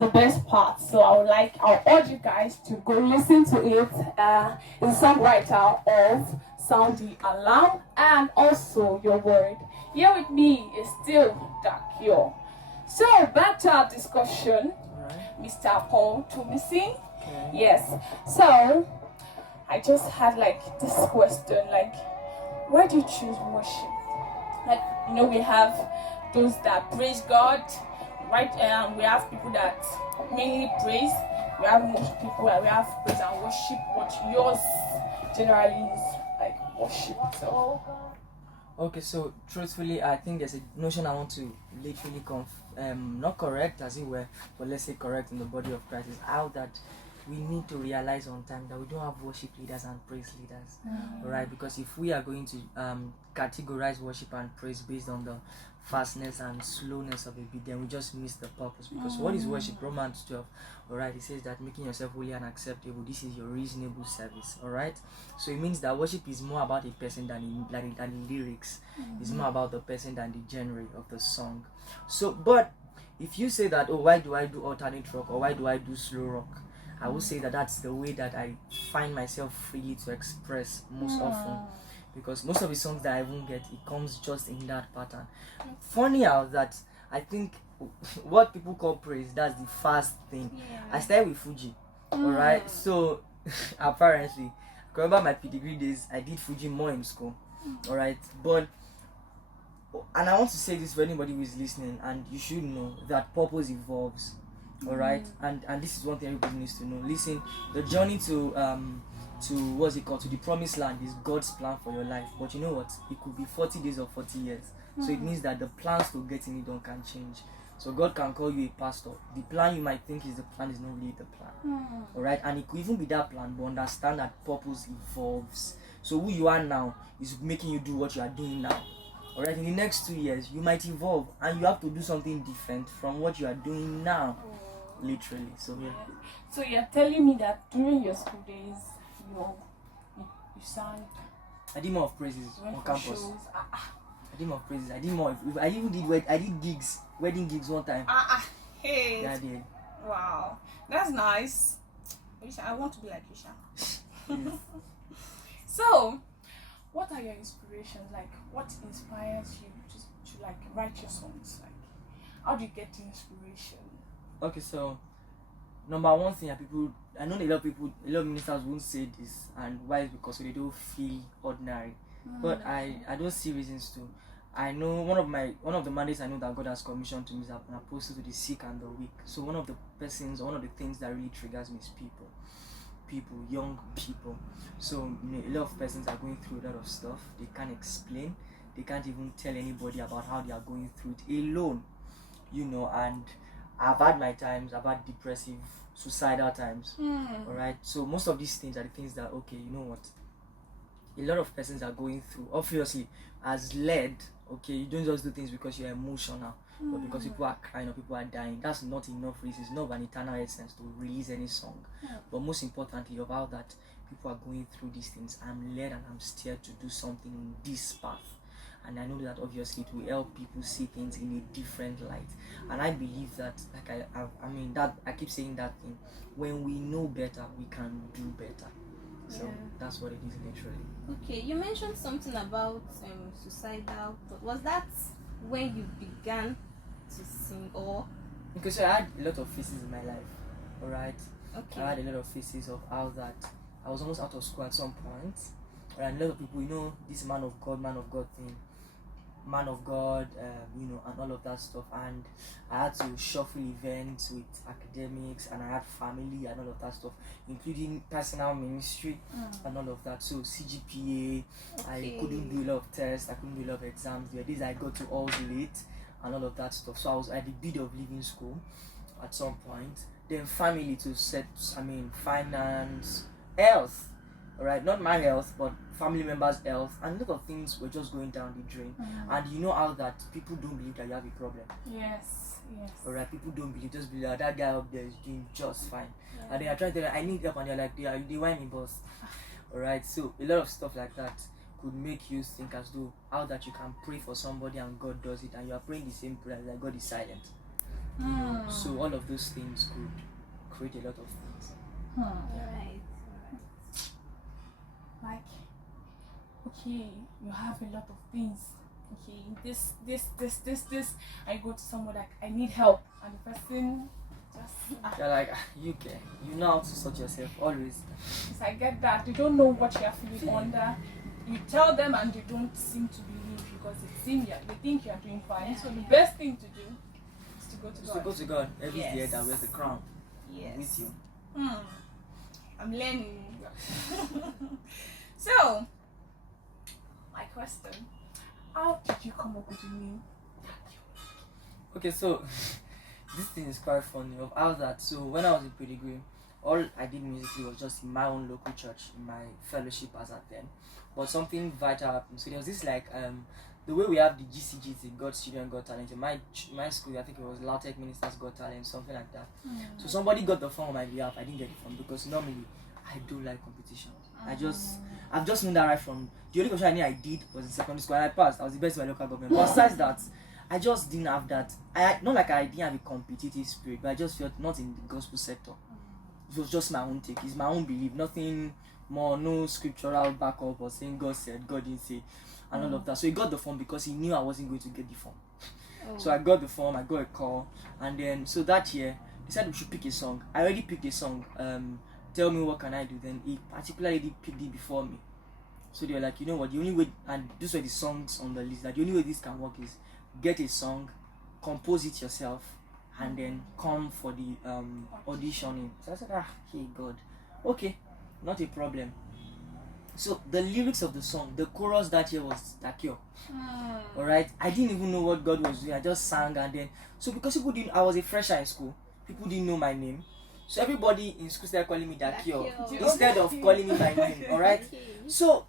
the best part. So I'll urge you guys to go listen to it. It's a songwriter of Sound the Alarm and also Your Word. Here with me is still Dakio. So back to our discussion, Mr. Paul Tumisi. Okay. Yes. So I just had like this question, like, where do you choose worship? Like, we have those that praise God, right? We have people that mainly praise. We have most people that we have praise and worship, but yours generally is like worship. So Okay, so truthfully, I think there's a notion I want to literally not correct as it were, but let's say correct in the body of Christ is how that we need to realize on time that we don't have worship leaders and praise leaders, right? Because if we are going to categorize worship and praise based on the fastness and slowness of a beat, then we just miss the purpose. Because what is worship? Romans 12, all right, it says that making yourself holy and acceptable, this is your reasonable service, all right? So it means that worship is more about a person than the lyrics. It's more about the person than the genre of the song. So, but if you say that, oh, why do I do alternate rock or why do I do slow rock? I would say that that's the way that I find myself freely to express most often, because most of the songs that I won't get, it comes just in that pattern. Funny how that I think what people call praise, that's the fast thing. I started with Fuji, alright. So apparently, I remember my pedigree days, I did Fuji more in school, alright. But and I want to say this for anybody who is listening, and you should know that purpose evolves. Alright, and this is one thing everybody needs to know. Listen, the journey to what's it called, to the promised land is God's plan for your life. But you know what? It could be 40 days or 40 years. So it means that the plans to get in it can change. So God can call you a pastor. The plan you might think is the plan is not really the plan. Alright, and it could even be that plan, but understand that purpose evolves. So who you are now is making you do what you are doing now. Alright, in the next 2 years you might evolve and you have to do something different from what you are doing now. Literally. So yeah. So you're telling me that during your school days, you sang. I did more of praises on campus. Shows. I did more of praises. I did more. I even did gigs, wedding gigs one time. Hey. Yeah, I did. Wow, that's nice. I want to be like Isha. So, what are your inspirations? Like, what inspires you to like write your songs? Like, how do you get the inspiration? Okay, so number one thing I know a lot of ministers won't say this, and why is because they don't feel ordinary. But I don't see reasons to. I know one of the mandates I know that God has commissioned to me is an apostle to the sick and the weak. So one of the things that really triggers me is people, young people. So a lot of persons are going through a lot of stuff. They can't explain. They can't even tell anybody about how they are going through it alone. And I've had my times, I've had depressive, suicidal times. Alright. So most of these things are the things that, okay, you know what? A lot of persons are going through. Obviously, as led, okay, you don't just do things because you're emotional, but because people are crying or people are dying. That's not enough reasons, not of an eternal essence to release any song. But most importantly, about that people are going through these things, I'm led and I'm steered to do something in this path. And I know that obviously it will help people see things in a different light. And I believe that, like I keep saying that thing. When we know better, we can do better. So that's what it is literally. Okay, you mentioned something about suicidal. But was that when you began to sing, or? Because I had a lot of phases in my life. Alright. Okay. I had a lot of phases of how that I was almost out of school at some point. And a lot of people, this man of God thing. Man of God, and all of that stuff, and I had to shuffle events with academics, and I had family and all of that stuff, including personal ministry and all of that. So CGPA, I couldn't do a lot of tests, I couldn't do a lot of exams. There are days I got to all late and all of that stuff. So I was at the bid of leaving school at some point. Then family to finance, health. Alright, not my health, but family members' health, and a lot of things were just going down the drain. And you know how that people don't believe that you have a problem. Yes. Alright, people don't believe, just believe that guy up there is doing just fine. And they are trying to tell you, I need help, and you're like, they whining boss. Alright, so a lot of stuff like that could make you think as though how that you can pray for somebody and God does it, and you are praying the same prayer like God is silent. So all of those things could create a lot of things. Right. Like, okay, you have a lot of things. Okay, this. I go to someone like, I need help, and the person just. You're like, you can. You know how to sort yourself always. Yes, I get that. They don't know what you are feeling under. You tell them and they don't seem to believe, because they think you are doing fine. So the best thing to do is to go to Just God. to go to God every Yes. day that wears the crown Yes. with you. I'm learning. So, my question: how did you come up with the name? Okay, so this thing is quite funny of how that. So when I was in Pilgrim, all I did musically was just in my own local church, in my fellowship as at then. But something vital happened. So there was this like the way we have the GCGs, the God's Children Got Talent. In my school, I think it was Lautech Ministers Got Talent, something like that. So somebody got the form on my behalf. I didn't get the form because normally I don't like competition. I've just known that right from the only question I did was in secondary school and I passed. I was the best in my local government. But besides that, I just didn't have that. Not like I didn't have a competitive spirit, but I just felt not in the gospel sector. It was just my own take. It's my own belief. Nothing more, no scriptural backup or saying God said, God didn't say, and all of that. So he got the form because he knew I wasn't going to get the form. So I got the form, I got a call, and then so that year they said we should pick a song. I already picked a song. Tell me what can I do. Then he particularly picked it before me. So they were like, you know what, the only way, and these were the songs on the list, that the only way this can work is get a song, compose it yourself, and then come for the auditioning. So I said, hey God, okay, not a problem. So the lyrics of the song, the chorus that year was Takio. Alright, I didn't even know what God was doing. I just sang, and then so because people didn't, I was a fresher in school, people didn't know my name. So everybody in school started calling me Dakio instead of calling me my name. Alright? So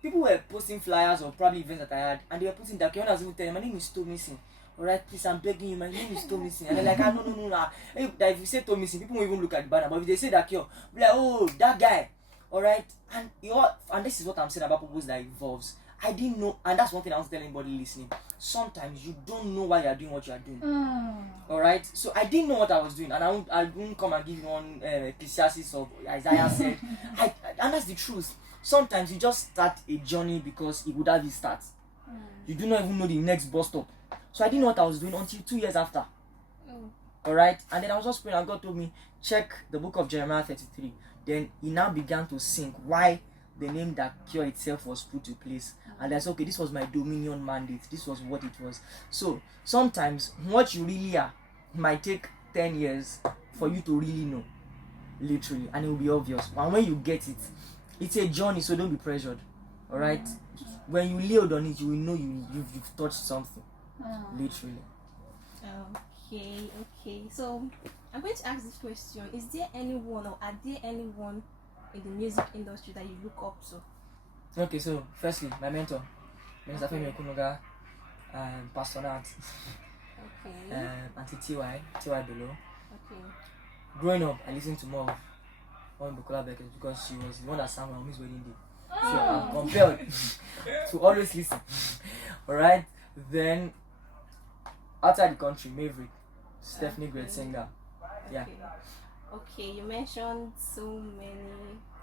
people were posting flyers or probably events that I had, and they were putting Dakio. When I was even telling, my name is Tomison. Alright, please, I'm begging you, my name is Tomison. And they're like, no. If you say Tomison, people won't even look at the banner. But if they say Dakio, be like, oh, that guy. Alright? And this is what I'm saying about purpose that evolves. I didn't know, and that's one thing I want to tell anybody listening. Sometimes you don't know why you are doing what you are doing. Alright? So I didn't know what I was doing, and I won't come and give you one Ecclesiastes of Isaiah said. And that's the truth. Sometimes you just start a journey because it would have its start. You do not even know the next bus stop. So I didn't know what I was doing until 2 years after. Alright? And then I was just praying, and God told me, check the book of Jeremiah 33. Then he now began to sing why the name that cure itself was put to place. And I said, okay, this was my dominion mandate. This was what it was. So sometimes what you really are might take 10 years for you to really know. Literally. And it will be obvious. And when you get it, it's a journey, so don't be pressured. Alright? When you laid on it, you will know you've touched something. Literally. Okay. So I'm going to ask this question. Is there anyone or are there anyone in the music industry that you look up to? Okay, so firstly, my mentor, Minister Femi Okunoga, Pastor Nat, Auntie T.Y. below. Okay. Growing up, I listened to more of Bukola Beckett because she was the one that sang on his wedding day. So I'm compelled to always listen. Alright? Then, outside the country, Maverick, Stephanie, great singer. Yeah. Okay, you mentioned so many.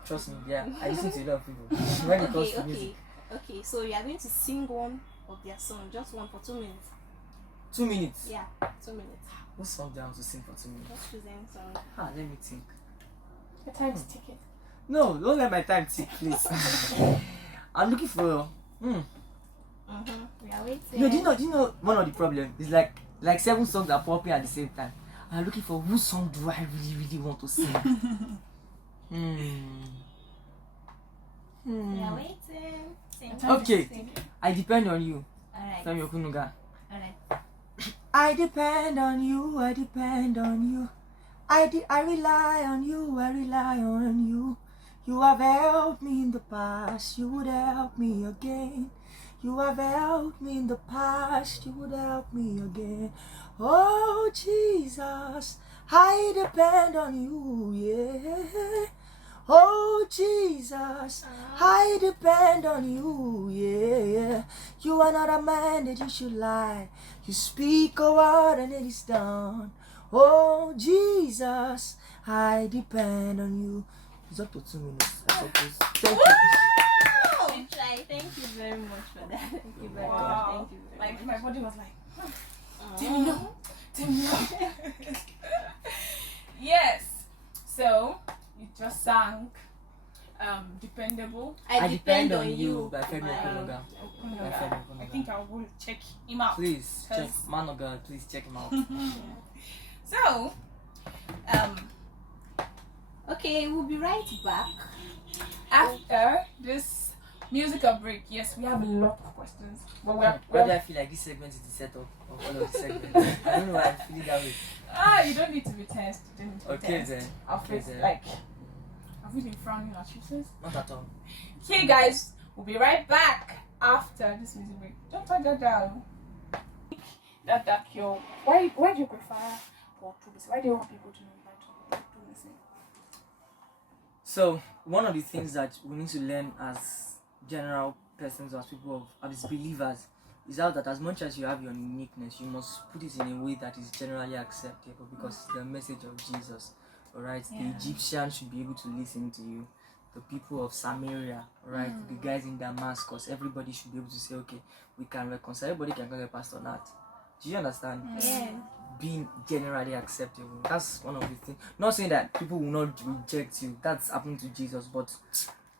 Trust me, yeah. I listen to a lot of people when it comes to music. Okay, so you are going to sing one of their songs, just one for 2 minutes. 2 minutes? Yeah, 2 minutes. What song do I want to sing for 2 minutes? Just choose any song. Let me think. Your time's ticking. No, don't let my time tick, please. I'm looking for. We are waiting. No, do you know one of the problems is like 7 songs are popping at the same time. I'm looking for whose song do I really want to sing. We are waiting. Okay, I depend on you. Alright. Femi Okunoga. Alright. I depend on you. I depend on you. I rely on you. I rely on you. You have helped me in the past. You would help me again. You have helped me in the past. You would help me again. Oh Jesus, I depend on you. Yeah. Oh Jesus, I depend on you, yeah. You are not a man that you should lie. You speak a word and it is done. Oh Jesus, I depend on you. It's up to 2 minutes. I suppose. Thank you. We try. Thank you very much for that. Thank you very much. Wow. Thank you very Like much. my body was like, damn no. Yes. So you just sang Dependable. I depend on you. by Femi By- Okonoga. I think I will check him out. Please check, Cause- man of God, please check him out. So, Okay, we'll be right back. after this musical break, yes, we have a lot of questions. But Why do I feel like this segment is the setup of all of the segments? I don't know why I'm feeling that way. you don't need to be tense. You don't need to be Okay tense. then. I'll Okay face then. like, have we been frowning at you since? Not at all. Okay, guys, we'll be right back after this music break. Don't turn that down. That cure. Why do you prefer October? Why do you want people to know about October? So one of the things that we need to learn as general persons, as people as believers, is how that as much as you have your uniqueness, you must put it in a way that is generally acceptable because it's the message of Jesus. Alright, the Yeah. Egyptians should be able to listen to you. The people of Samaria, alright, the guys in Damascus, everybody should be able to say, okay, we can reconcile. Everybody can go to Pastor Nat. Do you understand? Yeah. Being generally acceptable. That's one of the things. Not saying that people will not reject you. That's happening to Jesus, but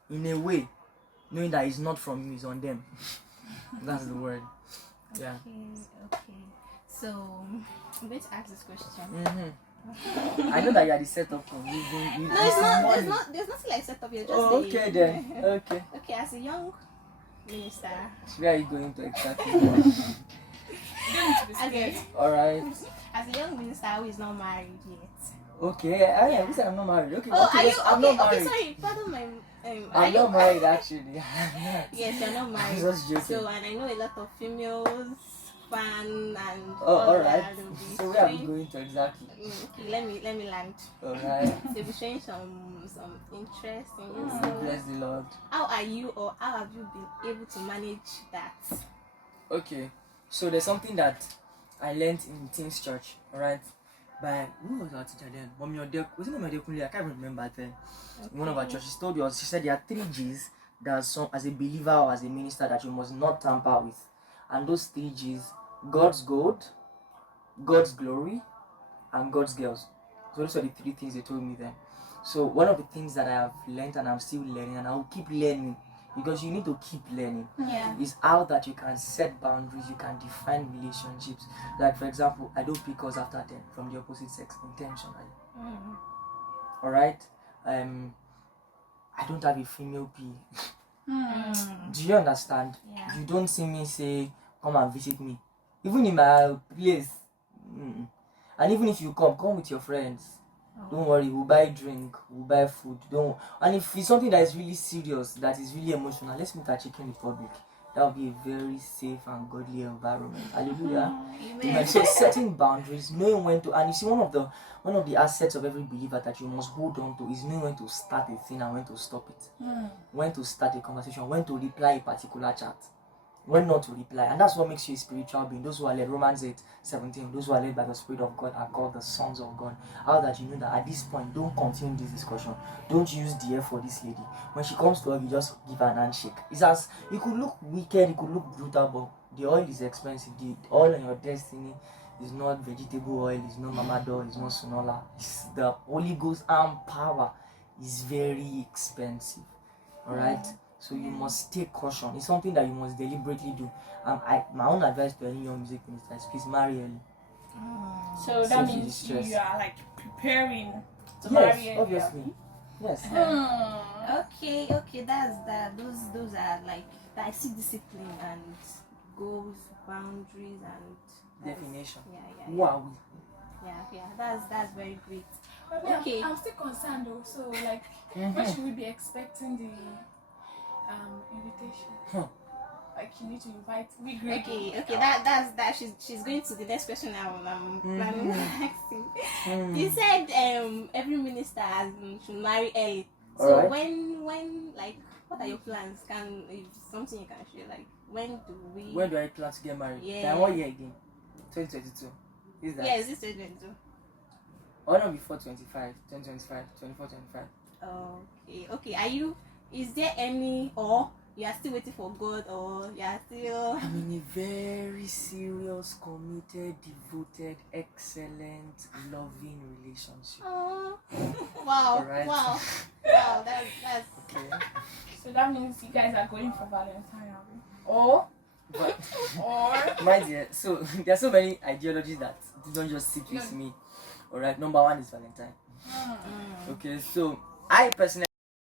in a way, knowing that it's not from you, it's on them. That's the word. Yeah. Okay. So I'm going to ask this question. I know that you are the setup king. No, it's not. There's nothing like setup. You're just. Oh, okay then. Okay. Okay, as a young minister. Where are you going to exactly? You don't need to be As scared. a, Alright. as a young minister who is not married yet. Okay. I said I'm not married. Okay. Oh, okay, are you? yes, I'm Okay, not okay. married. Sorry, pardon my. Are I'm you, not married actually. Yes, you're not married. just joking. So, and I know a lot of females fan and Oh, all alright. that. They'll be So where are we showing- going to exactly? Okay, let me land. Alright. They'll be showing some interest in you. So, Bless the Lord. how are you, or how have you been able to manage that? Okay, so there's something that I learned in Teens Church, alright? By who was our teacher then? Mommy Odek, was it Mommy Odekunle? I can't even remember then. In one of our churches, she said there are 3 G's that some, as a believer or as a minister, that you must not tamper with. And those 3 G's: God's gold, God's glory, and God's girls. So those are the 3 things they told me then. So one of the things that I have learned and I'm still learning, and I will keep learning, because you need to keep learning, Yeah. is how that you can set boundaries, you can define relationships. Like for example, I don't pick girls after 10 from the opposite sex intentionally. Alright? I don't have a female P. Do you understand? Yeah. You don't see me say, come and visit me. Even in my place. And even if you come with your friends. Don't worry, we'll buy drink, we'll buy food. Don't. And if it's something that is really serious, that is really emotional, let's meet at Chicken Republic. That will be a very safe and godly environment. Hallelujah. Amen. So setting boundaries, knowing when to, and you see one of the assets of every believer that you must hold on to is knowing when to start a thing and when to stop it. When to start a conversation, when to reply a particular chat, when not to reply. And that's what makes you a spiritual being. Those who are led, Romans 8:17, those who are led by the Spirit of God are called the sons of God. How that you know that at this point, don't continue this discussion. Don't use the F for this lady. When she comes to her, you just give her an handshake. It's as, it could look wicked, it could look brutal, but the oil is expensive. The oil in your destiny is not vegetable oil, it's not Mamado, it's not Sunola. It's the Holy Ghost and power is very expensive. Alright? So you must take caution. It's something that you must deliberately do. My own advice to any young music minister is please marry early. So that Save you the means stress. you are like preparing to marry. Yes, obviously. Yes. Okay, that's that. Those are like, I see discipline and goals, boundaries, and that's- Definition. Yeah. Wow. Yeah. That's very great. Okay. Okay. I'm still concerned though. So like, when should we be expecting the invitation? Huh. Like you need to invite me. Okay. That's that. She's going to the next question I'm planning on asking. You said every minister should marry early. So Alright. when like, what are your plans? If something you can share, like when do I plan to get married? Yeah. Then what year again? 2022. Is that? Yeah, is this 2022? Or not before 25, 2025, 24, 25. Okay. Are you? Is there any, or you are still waiting for God, or you are still? I'm in a very serious, committed, devoted, excellent, loving relationship. Oh, wow, Alright. wow. That's Okay. So that means you guys are going for Valentine, are we? Or But or my dear, so there are so many ideologies that don't just sit with me. Alright, number one is Valentine. Okay, so I personally